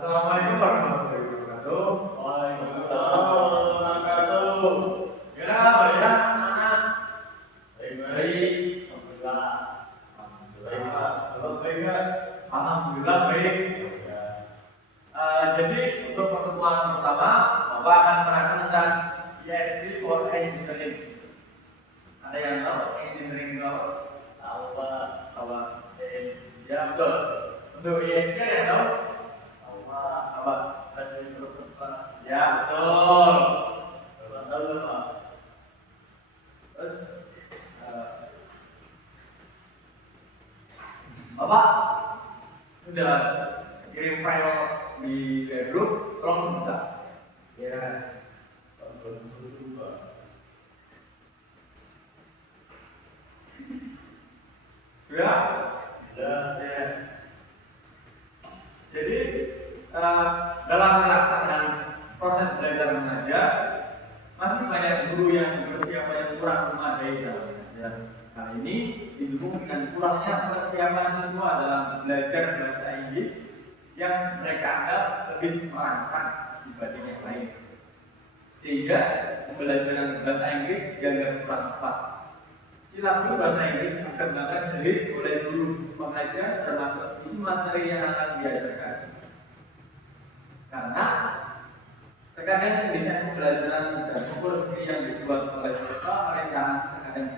Assalamualaikum warahmatullahi wabarakatuh. Waalaikumsalam warahmatullahi wabarakatuh. Gimana ya, anak? Baik-baik, alhamdulillah. Baik, Pak. Kalau baik nggak? Alhamdulillah baik. Ya. Jadi untuk pertemuan pertama, Bapak akan menerangkan tentang ESP for Engineering. Ada yang tahu engineering itu apa? Tahu Pak, Apa? Ya betul. Untuk ESP ada yang tahu? tahu Pak. Apa? Kasih terus Pak. Ya betul. Bapak tahu nggak, Pak? Terus Bapak sudah kirim file di group, tolong buka. Ya. Belum dulu Pak. Sudah? Ya. Ya. Jadi dalam pelaksanaan proses belajar mengajar masih banyak guru yang persiapan yang kurang memadai dalam mengajar. Kali ini didukung dengan kurangnya persiapan siswa dalam belajar bahasa Inggris yang mereka anggap lebih merangsang dibanding yang lain. Sehingga pembelajaran bahasa Inggris dianggap kurang tepat. Silabus bahasa Inggris dikembangkan sendiri oleh guru pengajar termasuk isi materi yang akan diajarkan. Karena terkadang desain pembelajaran dan kursus yang dibuat oleh siswa mereka terkadang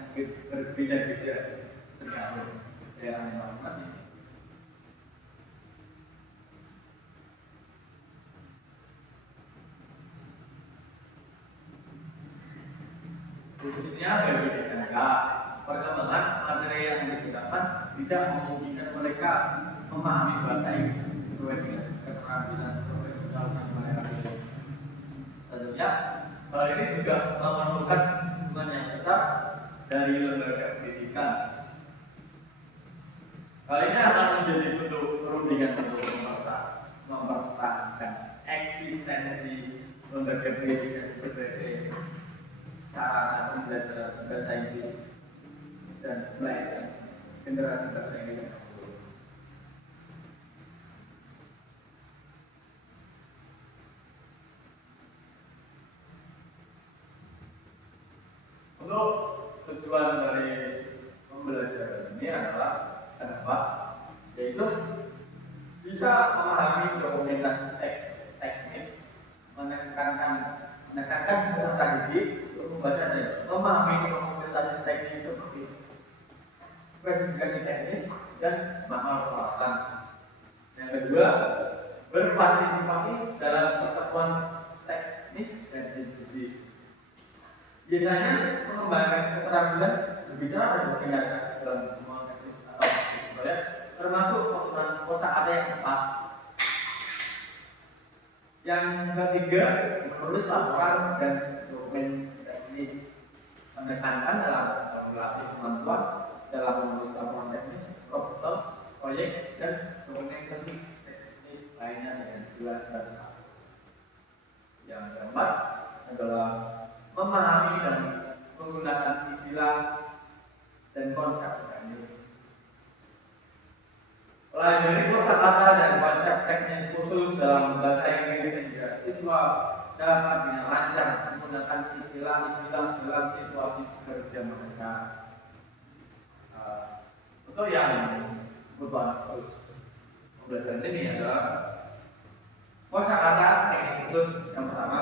berbeda-beda tergantung daerahnya masing-masing. Khususnya bagi SMK, perkembangan materi yang digunakan tidak memungkinkan mereka memahami bahasa Inggris sesuai dengan keterampilan profesional yang mereka miliki. Tentunya, hal ini juga memerlukan dukungan yang besar dari lembaga pendidikan. Hal ini akan menjadi bentuk perundingan untuk mempertahankan eksistensi lembaga pendidikan sebagai sarana pembelajaran bahasa Inggris dan melahirkan generasi bahasa Inggris yang unggul. Untuk tujuan dari pembelajaran ini adalah apa? Yaitu bisa memahami dokumentasi teknik, menekankan peserta didik untuk membaca dan memahami dokumentasi teknik seperti spesifikasi teknis dan manual peralatan. Yang kedua, berpartisipasi dalam pertemuan teknis dan diskusi. Biasanya mengembangkan keterampilan berbicara dan bertindak dalam pertemuan teknis atau diskusi, termasuk penggunaan kosakata yang tepat. Yang ketiga, menulis laporan dan dokumen teknis, menekankan dalam melatih kemampuan dalam menulis laporan teknis, proposal, proyek, dan dokumentasi teknis lainnya dengan jelas dan tepat. Yang keempat adalah memahami dan menggunakan istilah dan konsep teknis. Pelajari kosakata dan konsep teknis khusus dalam bahasa Inggris sehingga siswa dapat dengan lancar menggunakan istilah-istilah dalam situasi kerja mereka. Untuk yang kebutuhan khusus pembelajaran ini adalah kosakata teknik khusus. Yang pertama,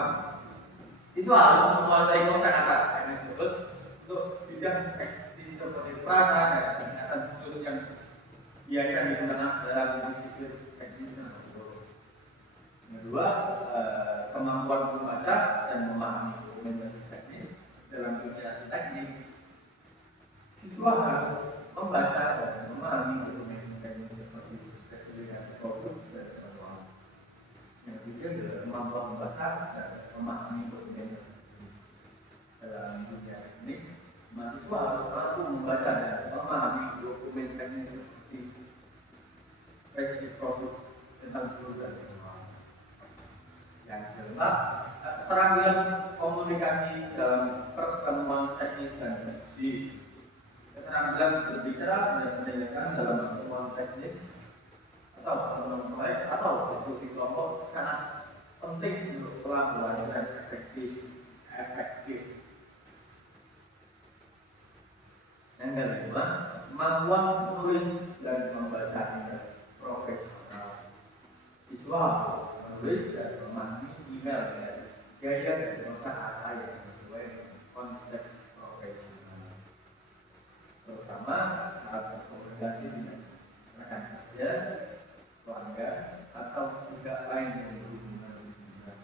siswa harus menguasai kosakata teknik khusus untuk bidang teknis seperti frasa dan pernyataan khusus yang biasa digunakan dalam disiplin teknis tertentu. Yang kedua, kemampuan membaca dan memahami dokumentasi teknis dalam kegiatan teknik. Siswa harus membaca dan memahami dokumen teknis seperti spesifikasi produk dan manual. Yang ketiga adalah kemampuan membaca dan memahami dokumen teknis dalam dunia teknik. Mahasiswa harus mampu membaca dan memahami dokumen teknis seperti spesifik produk tentang produk dan manual. Yang kelima, keterampilan komunikasi dalam pertemuan teknis dan diskusi. Keterampilan berbicara dan mendengarkan dalam pertemuan teknis atau pertemuan proyek atau diskusi kelompok Yang kelima, kemampuan menulis dan membaca email profesional. Siswa harus menulis dan memahami email dengan gaya dan kosakata yang sesuai dengan konteks profesional, terutama saat berkomunikasi dengan rekan kerja, pelanggan, atau pihak lain yang berhubungan dengan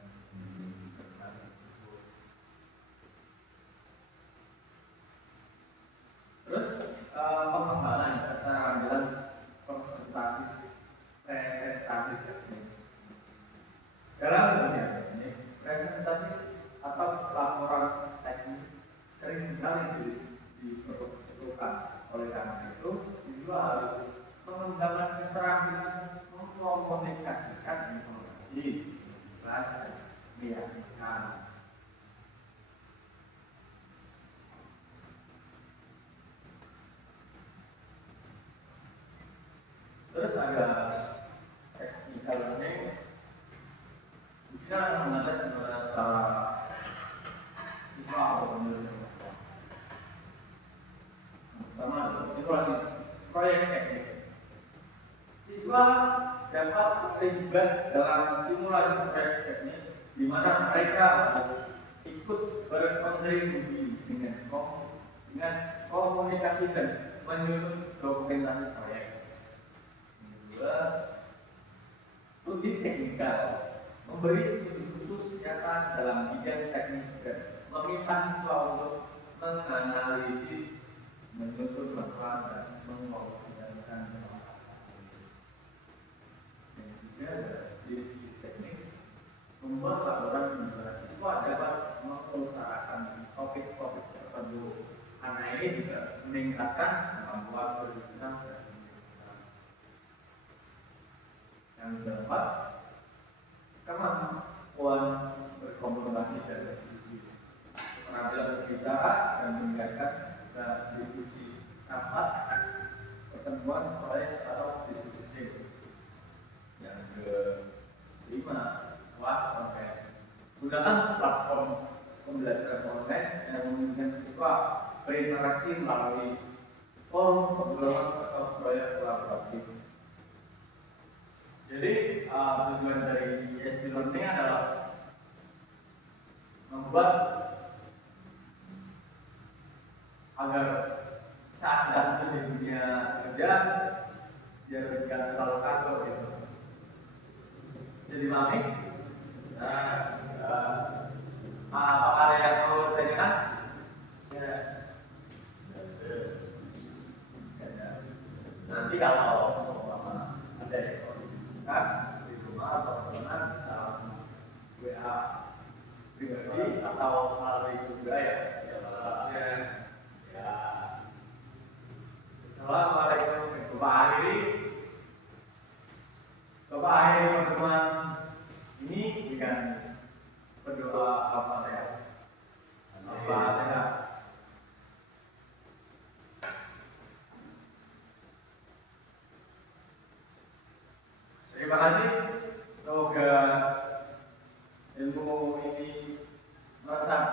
perusahaan tersebut. Terus pengembangan keterampilan presentasi teknik. Dalam dunia teknik, presentasi atau laporan teknik sering kali diperlukan. Oleh karena itu, siswa harus mengembangkan keterampilan mengkomunikasikan informasi dan meyakinkan. Terus ada technical learning. Bisa mengajar secara siswa atau penulis. Pertama, simulasi proyek teknik. Siswa dapat terlibat dalam simulasi proyek teknik di mana mereka harus ikut berkontribusi dengan komunikasi dan menyusun dokumentasi proyek. Kedua, studi teknikal memberi studi khusus nyata dalam bidang teknik dan meminta siswa untuk menganalisis, menyusun laporan dan mengkomunikasikan yang ketiga adalah diskusi teknik, membuat laporan di mana siswa dapat mengutarakan topik-topik tertentu. Karena ini juga meningkatkan kemampuan berbicara dan meningkatkan. Yang keempat, kemampuan berkomunikasi dan diskusi, keterampilan berbicara dan meningkatkan diskusi rapat, pertemuan proyek atau diskusi tim. Yang kelima, kelas online. Gunakan platform pembelajaran online yang memungkinkan siswa berinteraksi melalui forum obrolan atau proyek kolaboratif. Jadi tujuan dari ESP Learning adalah membuat agar saat nanti di dunia kerja dia tidak terlalu kaku gitu. Jadi mami, apa ada yang perlu ditanyakan? Ya. Nanti kalau semua ada yang di rumah atau teman bisa WA pribadi atau melalui juga ya. Assalamualaikum. Bapak akhiri pertemuan ini dengan berdoa apa ya? Al-Fatihah. Terima kasih. Semoga ilmu ini meresap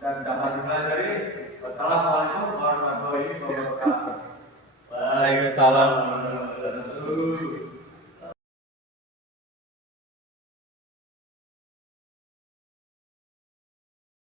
dan dapat dipelajari. Wassalamualaikum warahmatullahi wabarakatuh. Waalaikumsalam.